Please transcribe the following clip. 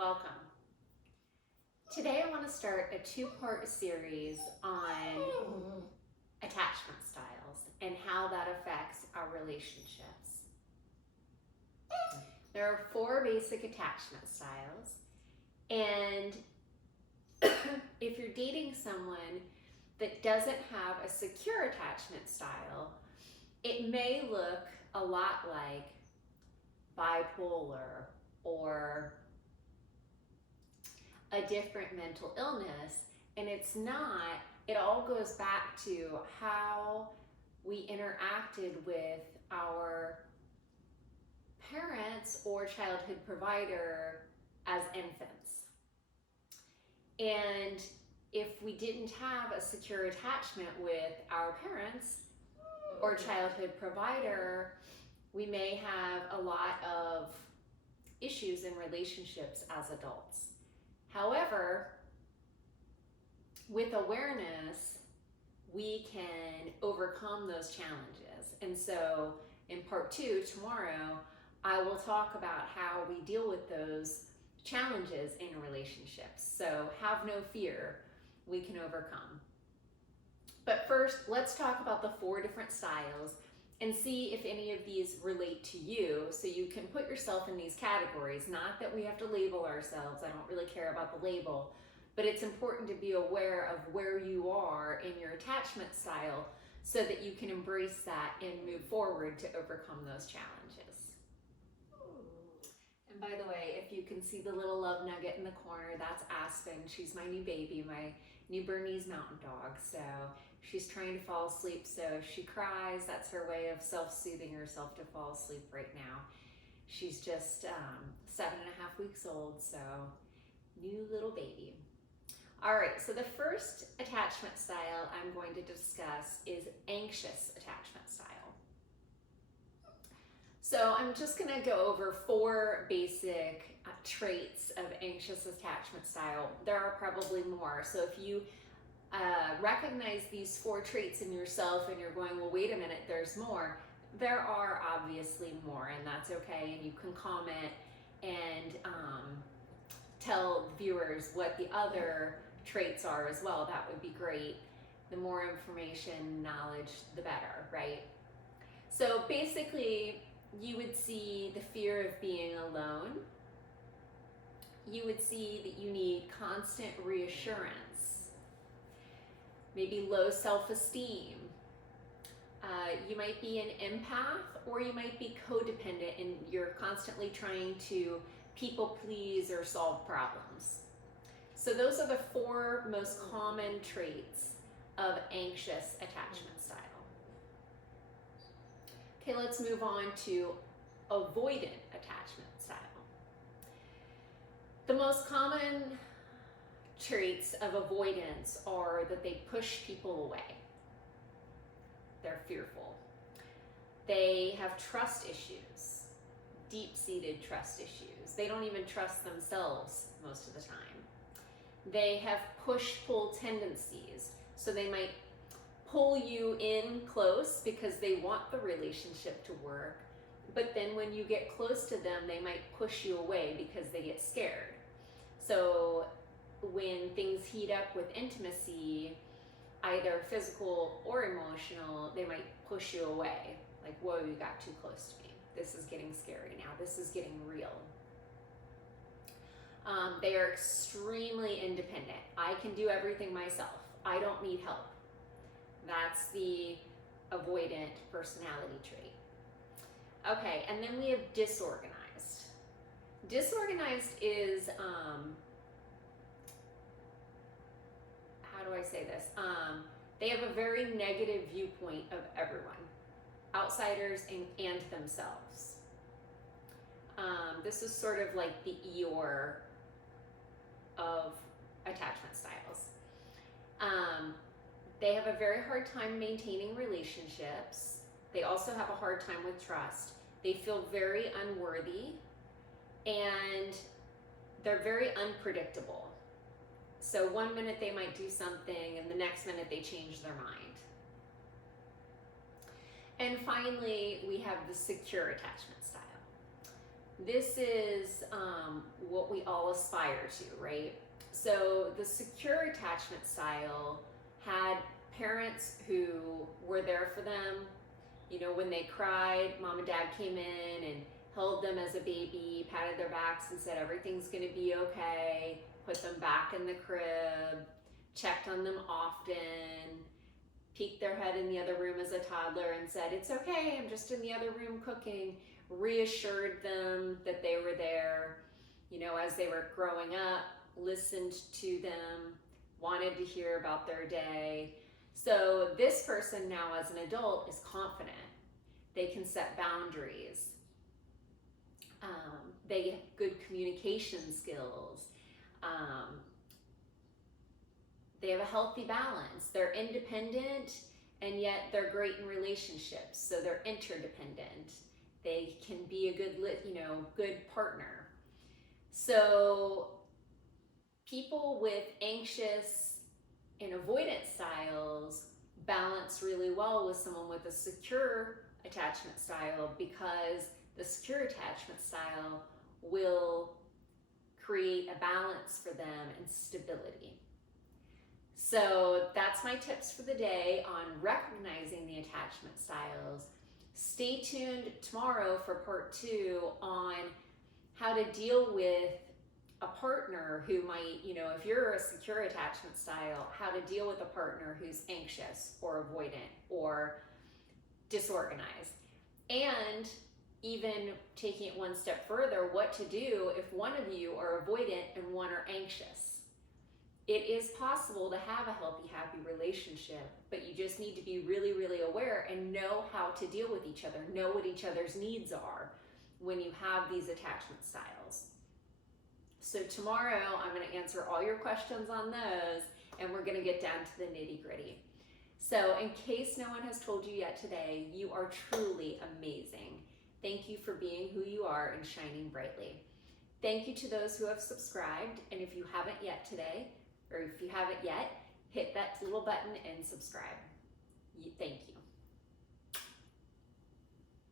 Welcome. Today I want to start a two-part series on attachment styles and how that affects our relationships. There are 4 basic attachment styles, and if you're dating someone that doesn't have a secure attachment style, it may look a lot like bipolar or a different mental illness, and it's not. It all goes back to how we interacted with our parents or childhood provider as infants. And if we didn't have a secure attachment with our parents or childhood provider, we may have a lot of issues in relationships as adults. However, with awareness, we can overcome those challenges. And so in part 2, tomorrow, I will talk about how we deal with those challenges in relationships. So have no fear, we can overcome. But first, let's talk about the 4 different styles and see if any of these relate to you, so you can put yourself in these categories. Not that we have to label ourselves, I don't really care about the label, but it's important to be aware of where you are in your attachment style so that you can embrace that and move forward to overcome those challenges. And by the way, if you can see the little love nugget in the corner, that's Aspen. She's my new baby, my new Bernese mountain dog. So she's trying to fall asleep, so she cries. That's her way of self-soothing herself to fall asleep right now. She's just 7.5 weeks old, so new little baby. All right, so the first attachment style I'm going to discuss is anxious attachment style. So I'm just gonna go over 4 basic traits of anxious attachment style. There are probably more, so if you recognize these 4 traits in yourself and you're going, well, wait a minute, there's more. There are obviously more, and that's okay, and you can comment and tell viewers what the other traits are as well. That would be great. The more information, knowledge, the better, right? So basically, you would see the fear of being alone. You would see that you need constant reassurance, maybe low self-esteem. You might be an empath, or you might be codependent and you're constantly trying to people please or solve problems. So those are the 4 most common traits of anxious attachment style. Okay, let's move on to avoidant attachment style. The most common traits of avoidance are that they push people away. They're fearful. They have trust issues, deep-seated trust issues. They don't even trust themselves most of the time. They have push-pull tendencies, so they might pull you in close because they want the relationship to work, but then when you get close to them, they might push you away because they get scared. So when things heat up with intimacy, either physical or emotional, they might push you away. Like, whoa, you got too close to me. This is getting scary now. This is getting real. They are extremely independent. I can do everything myself. I don't need help. That's the avoidant personality trait. Okay, and then we have disorganized. Disorganized is, how do I say this? They have a very negative viewpoint of everyone, outsiders and themselves. This is sort of like the Eeyore of attachment styles. They have a very hard time maintaining relationships. They also have a hard time with trust. They feel very unworthy, and they're very unpredictable. So one minute they might do something, and the next minute they change their mind. And finally, we have the secure attachment style. This is what we all aspire to, right? So the secure attachment style had parents who were there for them. You know, when they cried, mom and dad came in and held them as a baby, patted their backs and said everything's going to be okay, put them back in the crib, checked on them often, peeked their head in the other room as a toddler and said, it's okay, I'm just in the other room cooking, reassured them that they were there, you know, as they were growing up, listened to them, wanted to hear about their day. So this person now as an adult is confident. They can set boundaries. They have good communication skills. They have a healthy balance. They're independent and yet they're great in relationships. So they're interdependent. They can be a good, good partner. So people with anxious and avoidant styles balance really well with someone with a secure attachment style, because the secure attachment style will create a balance for them and stability. So that's my tips for the day on recognizing the attachment styles. Stay tuned tomorrow for part 2 on how to deal with a partner who might, if you're a secure attachment style, how to deal with a partner who's anxious or avoidant or disorganized. And even taking it one step further, what to do if one of you are avoidant and one are anxious. It is possible to have a healthy, happy relationship, but you just need to be really, really aware and know how to deal with each other, know what each other's needs are when you have these attachment styles. So tomorrow I'm going to answer all your questions on those, and we're going to get down to the nitty-gritty. So in case no one has told you yet today, you are truly amazing. Thank you for being who you are and shining brightly. Thank you to those who have subscribed, and if you haven't yet today, or if you haven't yet, hit that little button and subscribe. Thank you.